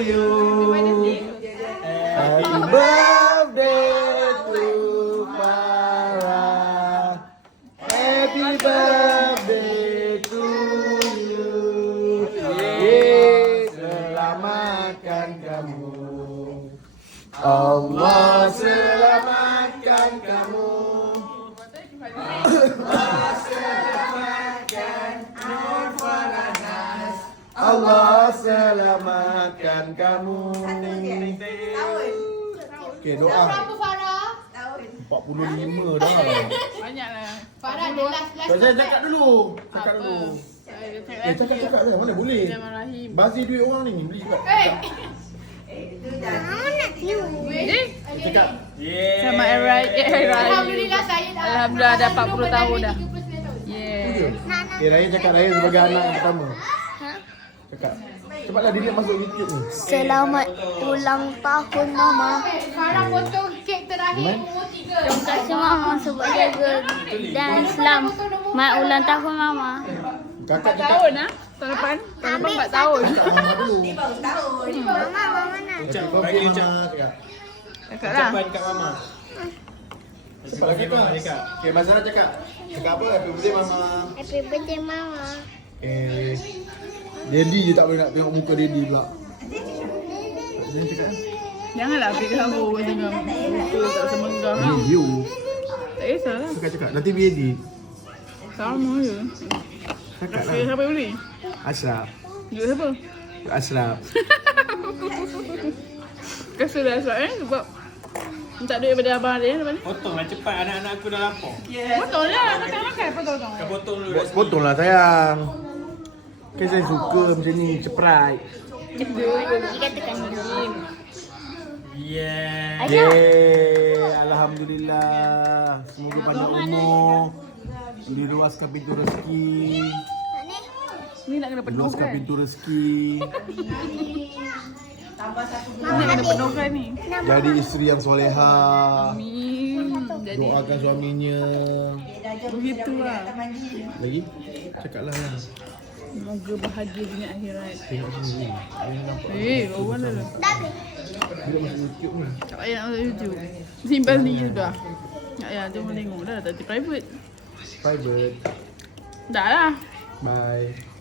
you. Happy birthday to Farah. Happy birthday to you. Yeay, selamatkan kamu. Allah selamatkan kamu. Allah selamatkan Nurfalanas. Allah selamatkan kamu. Okey, doa. Berapa Farah? 45 dah. Banyaklah. Farah ada last Saya cakap dulu. Cakap dulu. Cakap dah. Mana boleh? Bismillahirrahmanirrahim. Bazir duit orang ni. Beli juga. Cakap. Sama Hari Raya. Alhamdulillah saya dah. Alhamdulillah dah 40 tahun dah. Yeah. Okay, Raya cakap Raya sebagai anak yang pertama. Cakap. Cepatlah dia masuk YouTube ni. Selamat ulang tahun Mama. Farah potong kek terakhir umur 3. Terima kasih Mama sebab jaga dan selamat ulang tahun Mama. Kakak 4 cakap. tahun lah. Tahun depan. Tahun depan 4 tahun. Mama dulu. Mama mana? Ucap bagi Mama cakap. Cakap lah. kat Mama. Bagi Mama cakap. Okay, Mazhar cakap. Cakap apa? Happy birthday Mama. Happy birthday Mama. Eh, Daddy je tak boleh nak tengok muka Daddy pula. Jangan cakap. Janganlah ambil gambar dengan muka tak semenggang. You. Tak kisahlah. Cakap. Nanti biar edit. Sama je. Cakap Okay, lah. siapa beli? Ashraf. Duit siapa? Ashraf. Kasihlah Ashraf sebab minta duit daripada abang dia lepas ni. Potonglah cepat, anak-anak aku dah lapar. Potong lah. Makan-makan potong-potong. Kau potong dulu. Potonglah sayang. Kan saya suka macam ni, surprise. Katakan ni. Yeah. Yeay, Alhamdulillah. Semoga panjang umur. Diluaskan pintu rezeki. Ni nak kena penuh Diluaskan kan? pintu rezeki. Ni nak kena penuhkan ni. Jadi isteri yang soleha. Amin. Jadi Doakan suaminya. begitulah. Lagi? Cakaplah lah. Semoga bahagia dunia akhirat. Tengok sini. Ayah nampak. Orang dah lah. Bila masuk YouTube ni. Tak payah nak masuk YouTube. Simpan sendiri sudah. Tak payah, tengok dah. Tak private. Private. Dah lah. Bye.